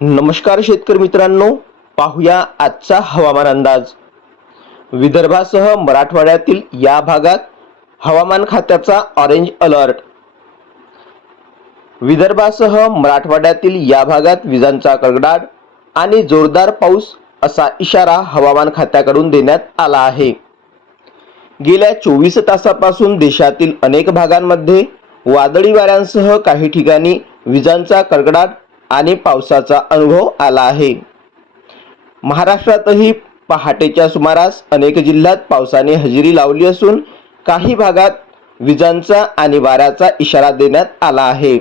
नमस्कार शेतकरी मित्रांनो पाहूया आजचा हवामान अंदाज. विदर्भासह मराठवाड्यातील या भागात हवामान खात्याचा ऑरेंज अलर्ट विदर्भासह मराठवाड्यातील या भागात विजांचा कडकडाट आणि जोरदार पाऊस असा इशारा हवामान खात्याकडून देण्यात आला आहे. गेल्या चोवीस तासापासून देशातील अनेक भागांमध्ये वादळी वाऱ्यांसह काही ठिकाणी विजांचा कडकडाट आणि पावसाचा अनुभव आला आहे. महाराष्ट्रातही पहाटेच्या सुमारास अनेक जिल्ह्यात पावसाने हजेरी लावली असून काही भागात विजांचा आणि वाऱ्याचा इशारा देण्यात आला आहे.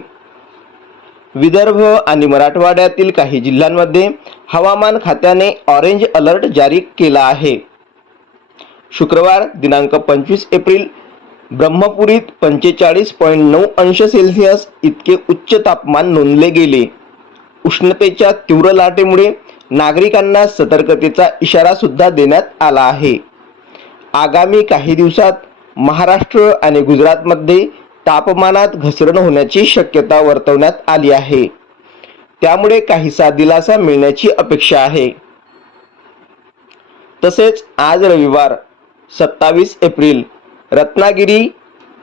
विदर्भ आणि मराठवाड्यातील काही जिल्ह्यांमध्ये हवामान खात्याने ऑरेंज अलर्ट जारी केला आहे. शुक्रवार दिनांक पंचवीस एप्रिल ब्रह्मपुरीत पंचेचाळीस पॉईंट नऊ अंश सेल्सिअस इतके उच्च तापमान नोंदले गेले. उष्णतेच्या तीव्र लाटेमुळे नागरिकांना सतर्कतेचा इशारा सुद्धा देण्यात आला आहे. आगामी काही दिवसात महाराष्ट्र आणि गुजरातमध्ये तापमानात घसरण होण्याची शक्यता वर्तवण्यात आली आहे. त्यामुळे काहीसा दिलासा मिळण्याची अपेक्षा आहे. तसेच आज रविवार सत्तावीस एप्रिल रत्नागिरी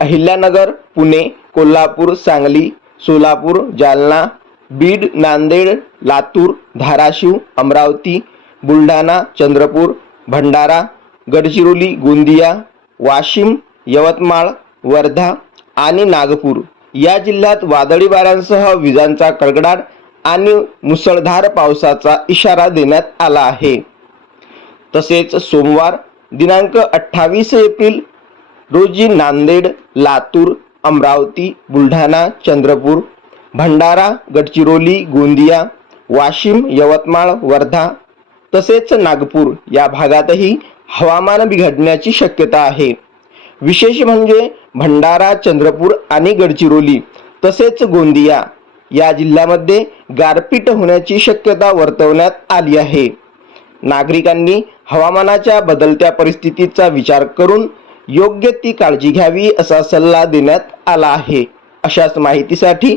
अहिल्यानगर पुणे कोल्हापूर सांगली सोलापूर जालना बीड नांदेड लातूर धाराशिव अमरावती बुलढाणा चंद्रपूर भंडारा गडचिरोली गोंदिया वाशिम यवतमाळ वर्धा आणि नागपूर. या जिल्ह्यात वादळी वाऱ्यांसह विजांचा कडकडाट आणि मुसळधार पावसाचा इशारा देण्यात आला आहे. तसेच सोमवार दिनांक अठ्ठावीस एप्रिल रोजी नांदेड लातूर अमरावती बुलढाणा चंद्रपूर भंडारा गडचिरोली गोंदिया वाशिम यवतमाळ वर्धा तसेच नागपूर या भागातही हवामान बिघडण्याची शक्यता आहे. विशेष म्हणजे भंडारा चंद्रपूर आणि गडचिरोली तसेच गोंदिया या जिल्ह्यामध्ये गारपीट होण्याची शक्यता वर्तवण्यात आली आहे. नागरिकांनी हवामानाच्या बदलत्या परिस्थितीचा विचार करून योग्य ती काळजी घ्यावी असा सल्ला देण्यात आला आहे. अशाच माहितीसाठी